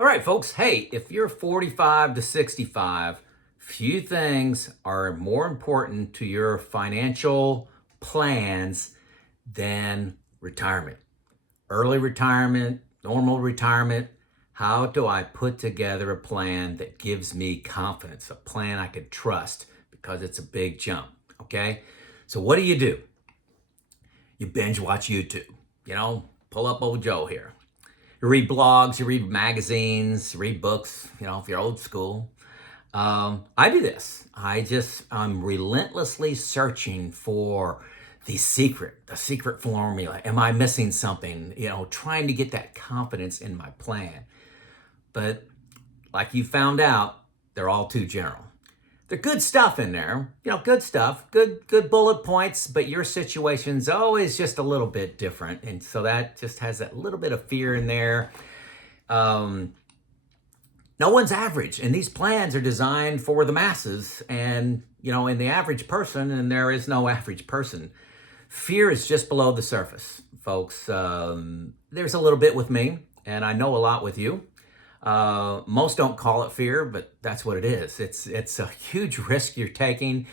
All right, folks. Hey, if you're 45 to 65, few things are more important to your financial plans than retirement. Early retirement, normal retirement. How do I put together a plan that gives me confidence, a plan I can trust because it's a big jump? Okay. So, what do? You binge watch YouTube, pull up old Joe here. You read blogs, you read magazines, you read books, if you're old school. I do this. I'm relentlessly searching for the secret formula. Am I missing something? Trying to get that confidence in my plan. But like you found out, they're all too general. There's good stuff in there, good stuff, good bullet points, but your situation's always just a little bit different. And so that just has that little bit of fear in there. No one's average, and these plans are designed for the masses and, in the average person, and there is no average person. Fear is just below the surface, folks. There's a little bit with me, and I know a lot with you. Most don't call it fear, but that's what it is. It's a huge risk you're taking.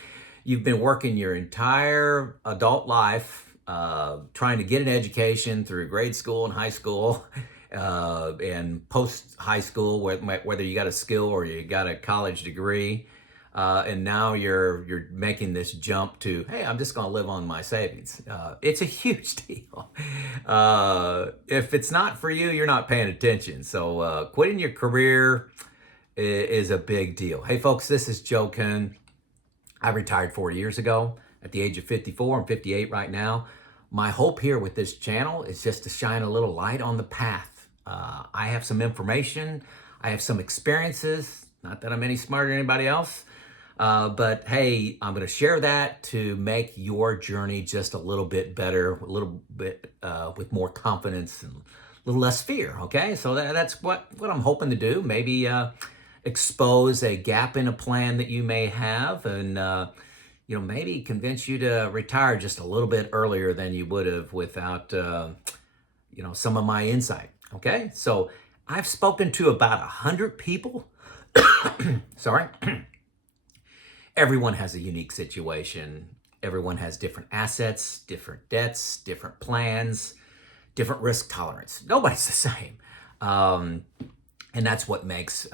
You've been working your entire adult life, trying to get an education through grade school and high school, and post high school, whether you got a skill or you got a college degree. And now you're making this jump to, hey, I'm just going to live on my savings. It's a huge deal. If it's not for you, you're not paying attention. So quitting your career is a big deal. Hey, folks, this is Joe Kuhn. I retired 4 years ago at the age of 54. I'm 58 right now. My hope here with this channel is just to shine a little light on the path. I have some information. I have some experiences. Not that I'm any smarter than anybody else. But hey, I'm going to share that to make your journey just a little bit better, a little bit with more confidence and a little less fear. Okay, so that's what I'm hoping to do. Maybe expose a gap in a plan that you may have, and maybe convince you to retire just a little bit earlier than you would have without some of my insight. Okay, so I've spoken to about 100 people. Sorry. Everyone has a unique situation. Everyone has different assets, different debts, different plans, different risk tolerance. Nobody's the same. And that's what makes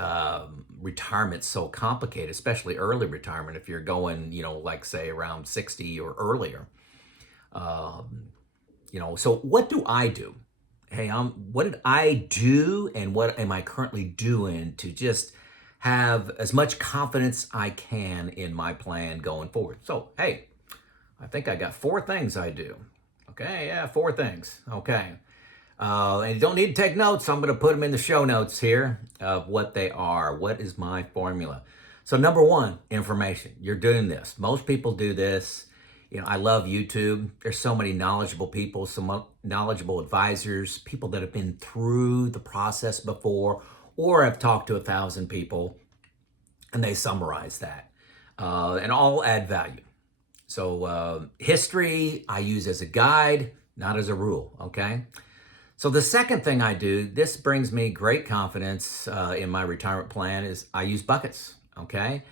retirement so complicated, especially early retirement if you're going, like say around 60 or earlier. So what do I do? Hey, what did I do and what am I currently doing to just have as much confidence I can in my plan going forward? So, hey, I think I got 4 things I do. Okay, yeah, 4 things. Okay. And you don't need to take notes. I'm going to put them in the show notes here of what they are. What is my formula? So number 1, information. You're doing this. Most people do this. I love YouTube. There's so many knowledgeable people, some knowledgeable advisors, people that have been through the process before, or have talked to 1,000 people, and they summarize that, and all add value. So history I use as a guide, not as a rule, okay? So the second thing I do, this brings me great confidence in my retirement plan, is I use buckets, okay?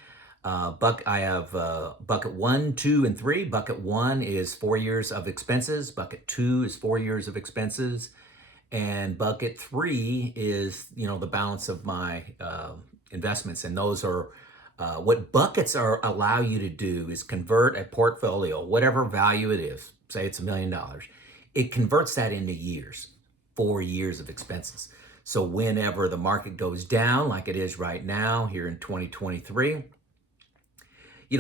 I have bucket 1, 2, and 3. Bucket 1 is 4 years of expenses. Bucket 2 is 4 years of expenses. And bucket 3 is, the balance of my investments. And those are what buckets allow you to do is convert a portfolio, whatever value it is, say it's $1 million, it converts that into years, 4 years of expenses. So whenever the market goes down, like it is right now here in 2023,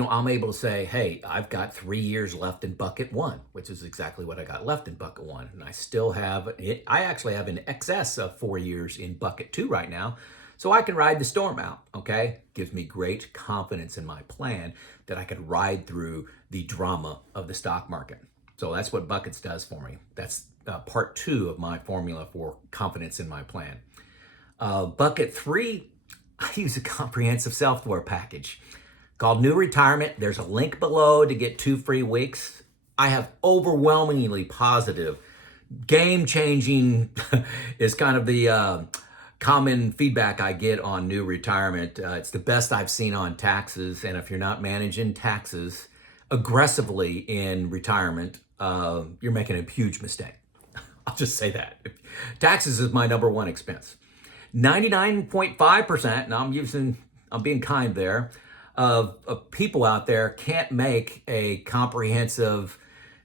I'm able to say, hey, I've got 3 years left in bucket 1, which is exactly what I got left in bucket 1. And I actually have an excess of 4 years in bucket 2 right now. So I can ride the storm out, okay? Gives me great confidence in my plan that I could ride through the drama of the stock market. So that's what buckets does for me. That's part 2 of my formula for confidence in my plan. Bucket 3, I use a comprehensive software package called New Retirement. There's a link below to get 2 free weeks. I have overwhelmingly positive, game-changing is kind of the common feedback I get on new retirement. It's the best I've seen on taxes. And if you're not managing taxes aggressively in retirement, you're making a huge mistake. I'll just say that. Taxes is my number one expense. 99.5%, and I'm being kind there, of people out there can't make a comprehensive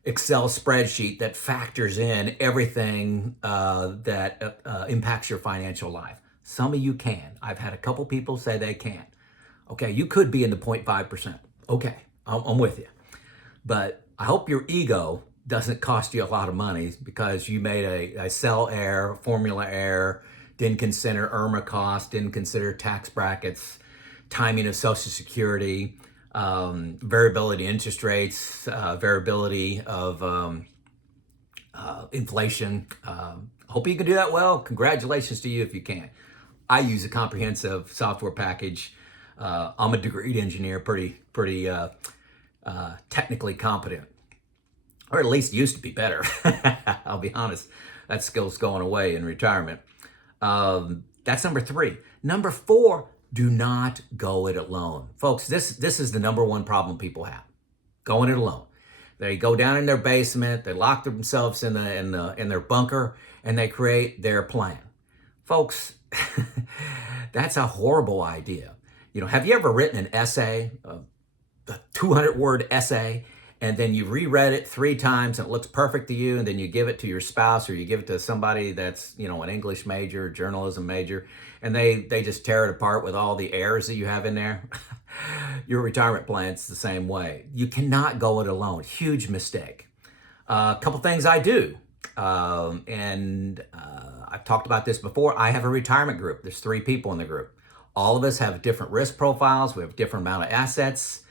Excel spreadsheet that factors in everything that impacts your financial life. Some of you can. I've had a couple people say they can't. Okay, you could be in the 0.5%. Okay, I'm with you. But I hope your ego doesn't cost you a lot of money because you made a cell error, formula error, didn't consider IRMA cost, didn't consider tax brackets, timing of Social Security, variability interest rates, variability of inflation. Hope you can do that well. Congratulations to you if you can. I use a comprehensive software package. I'm a degreed engineer, pretty technically competent, or at least used to be better. I'll be honest, that skill's going away in retirement. That's number 3. Number 4, do not go it alone. Folks, this is the number one problem people have. Going it alone. They go down in their basement, they lock themselves in their bunker, and they create their plan. Folks, that's a horrible idea. You know, have you ever written an essay, a 200-word essay, and then you reread it 3 times and it looks perfect to you, and then you give it to your spouse or you give it to somebody that's, you know, an English major, journalism major, and they just tear it apart with all the errors that you have in there? Your retirement plan's the same way. You cannot go it alone. Huge mistake. A couple things I do, and I've talked about this before. I have a retirement group. There's 3 people in the group. All of us have different risk profiles. We have a different amount of assets.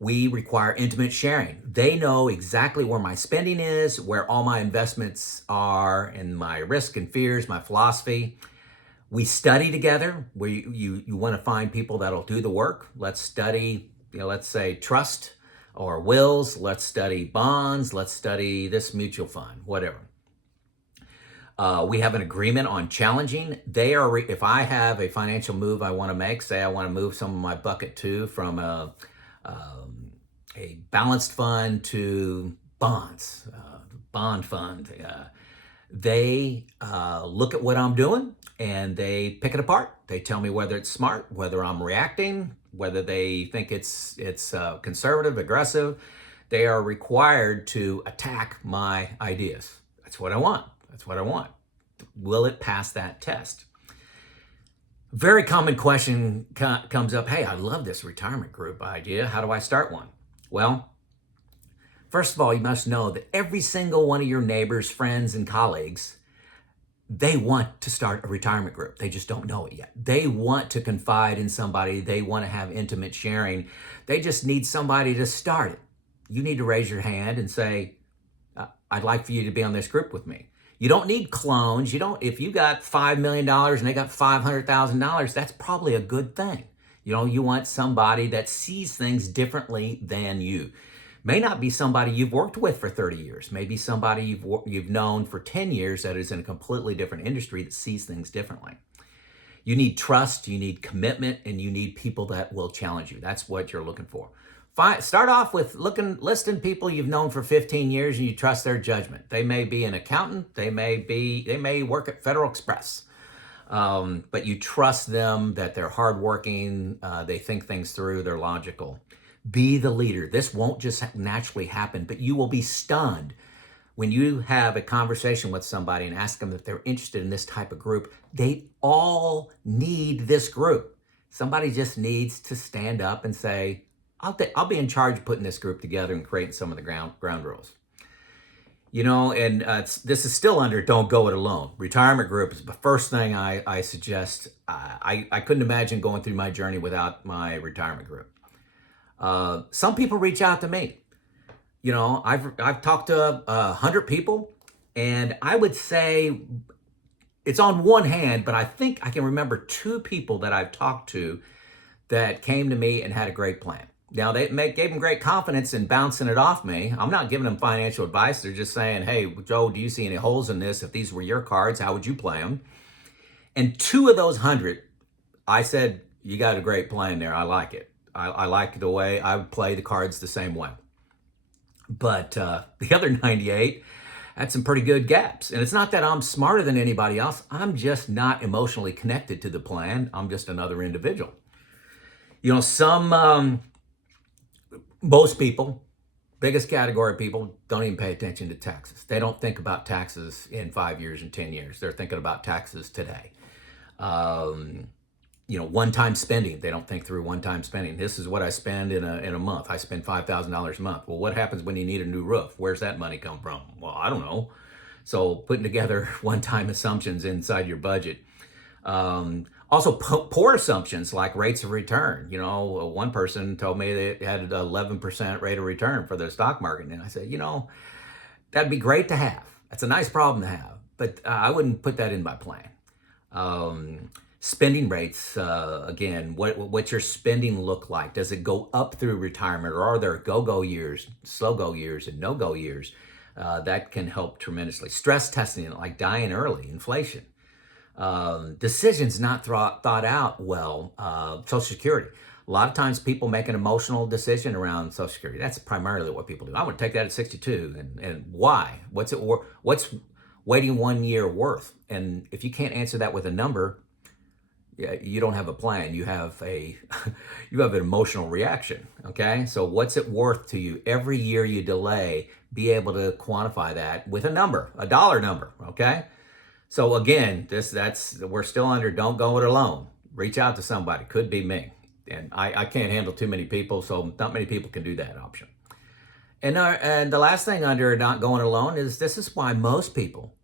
We require intimate sharing. They know exactly where my spending is, where all my investments are, and my risk and fears, my philosophy. We study together. You want to find people that'll do the work. Let's study, let's say trust or wills. Let's study bonds. Let's study this mutual fund, whatever. We have an agreement on challenging. If I have a financial move I want to make, say I want to move some of my bucket 2 from a balanced fund to bonds, bond fund. They look at what I'm doing and they pick it apart. They tell me whether it's smart, whether I'm reacting, whether they think it's conservative, aggressive. They are required to attack my ideas. That's what I want. That's what I want. Will it pass that test? Very common question comes up. Hey, I love this retirement group idea. How do I start one? Well, first of all, you must know that every single one of your neighbors, friends, and colleagues, they want to start a retirement group. They just don't know it yet. They want to confide in somebody. They want to have intimate sharing. They just need somebody to start it. You need to raise your hand and say, I'd like for you to be on this group with me. You don't need clones. If you got $5 million and they got $500,000, that's probably a good thing. You want somebody that sees things differently than you. May not be somebody you've worked with for 30 years. Maybe somebody you've known for 10 years that is in a completely different industry that sees things differently. You need trust, you need commitment, and you need people that will challenge you. That's what you're looking for. Start off with listing people you've known for 15 years and you trust their judgment. They may be an accountant, they may work at Federal Express, but you trust them that they're hardworking, they think things through, they're logical. Be the leader. This won't just naturally happen, but you will be stunned when you have a conversation with somebody and ask them if they're interested in this type of group. They all need this group. Somebody just needs to stand up and say, I'll be in charge of putting this group together and creating some of the ground rules. And this is still under don't go it alone. Retirement group is the first thing I suggest. I couldn't imagine going through my journey without my retirement group. Some people reach out to me. I've talked to 100 people, and I would say it's on one hand, but I think I can remember 2 people that I've talked to that came to me and had a great plan. Now, gave them great confidence in bouncing it off me. I'm not giving them financial advice. They're just saying, hey, Joe, do you see any holes in this? If these were your cards, how would you play them? And 2 of those 100, I said, you got a great plan there. I like it. I like the way I would play the cards the same way. But the other 98 had some pretty good gaps. And it's not that I'm smarter than anybody else. I'm just not emotionally connected to the plan. I'm just another individual. You know, most people, biggest category of people, don't even pay attention to taxes. They don't think about taxes in 5 years and 10 years. They're thinking about taxes today. You know, one-time spending. They don't think through one-time spending. This is what I spend in a month. I spend $5,000 a month. Well, what happens when you need a new roof? Where's that money come from? Well, I don't know. So putting together one-time assumptions inside your budget. Also, poor assumptions like rates of return. You know, one person told me they had an 11% rate of return for their stock market. And I said, you know, that'd be great to have. That's a nice problem to have. But I wouldn't put that in my plan. Spending rates, again, what's your spending look like? Does it go up through retirement, or are there go-go years, slow-go years, and no-go years? That can help tremendously. Stress testing, like dying early, inflation. Decisions not thought out well, Social Security. A lot of times people make an emotional decision around Social Security. That's primarily what people do. I want to take that at 62, and why? What's waiting 1 year worth? And if you can't answer that with a number, yeah, you don't have a plan. You have an emotional reaction. Okay, so what's it worth to you? Every year you delay, be able to quantify that with a number, a dollar number. Okay, so again, we're still under. Don't go it alone. Reach out to somebody. Could be me, and I can't handle too many people, so not many people can do that option. And the last thing under not going alone is this is why most people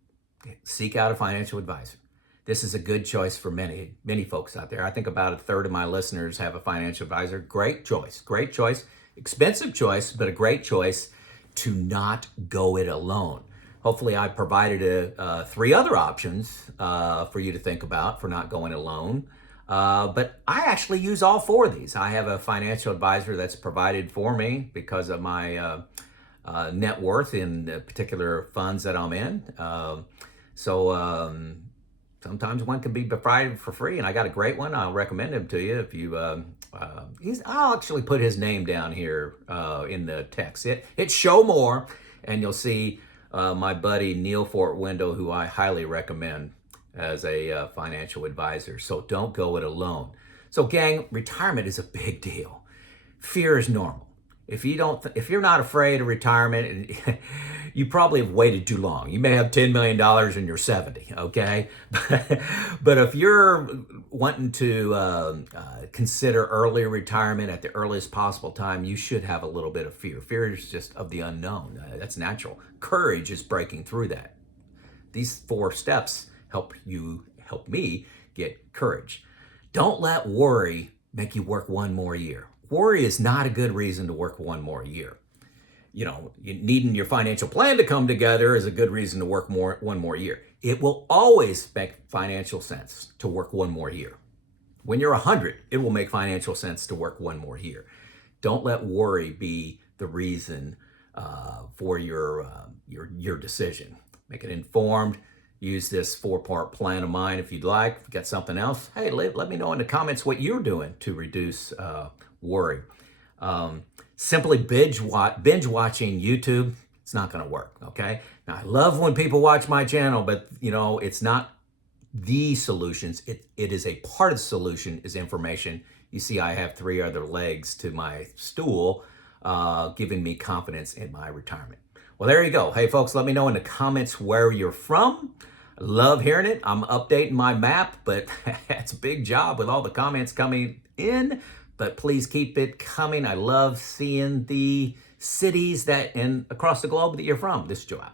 seek out a financial advisor. This is a good choice for many, many folks out there. I think about a third of my listeners have a financial advisor. Great choice, expensive choice, but a great choice to not go it alone. Hopefully I provided 3 other options for you to think about for not going alone. But I actually use all 4 of these. I have a financial advisor that's provided for me because of my net worth in the particular funds that I'm in. Sometimes one can be provided for free, and I got a great one. I'll recommend him to you if you. I'll actually put his name down here in the text. Hit show more, and you'll see my buddy Neil Fort Window, who I highly recommend as a financial advisor. So don't go it alone. So, gang, retirement is a big deal. Fear is normal. If you're not afraid of retirement, you probably have waited too long. You may have $10 million and you're 70, okay? But if you're wanting to consider early retirement at the earliest possible time, you should have a little bit of fear. Fear is just of the unknown. That's natural. Courage is breaking through that. These 4 steps help me get courage. Don't let worry make you work 1 more year. Worry is not a good reason to work 1 more year. You know, needing your financial plan to come together is a good reason to work 1 more year. It will always make financial sense to work 1 more year. When you're 100, it will make financial sense to work 1 more year. Don't let worry be the reason for your decision. Make it informed. Use this 4-part plan of mine if you'd like. If you got something else, hey, let me know in the comments what you're doing to reduce worry. Simply binge watching YouTube, it's not going to work, okay? Now, I love when people watch my channel, but, you know, it's not the solutions. It is a part of the solution is information. You see, I have 3 other legs to my stool, giving me confidence in my retirement. Well, there you go. Hey, folks, let me know in the comments where you're from. I love hearing it. I'm updating my map, but it's a big job with all the comments coming in. But please keep it coming. I love seeing the cities and across the globe that you're from. This is Joe out.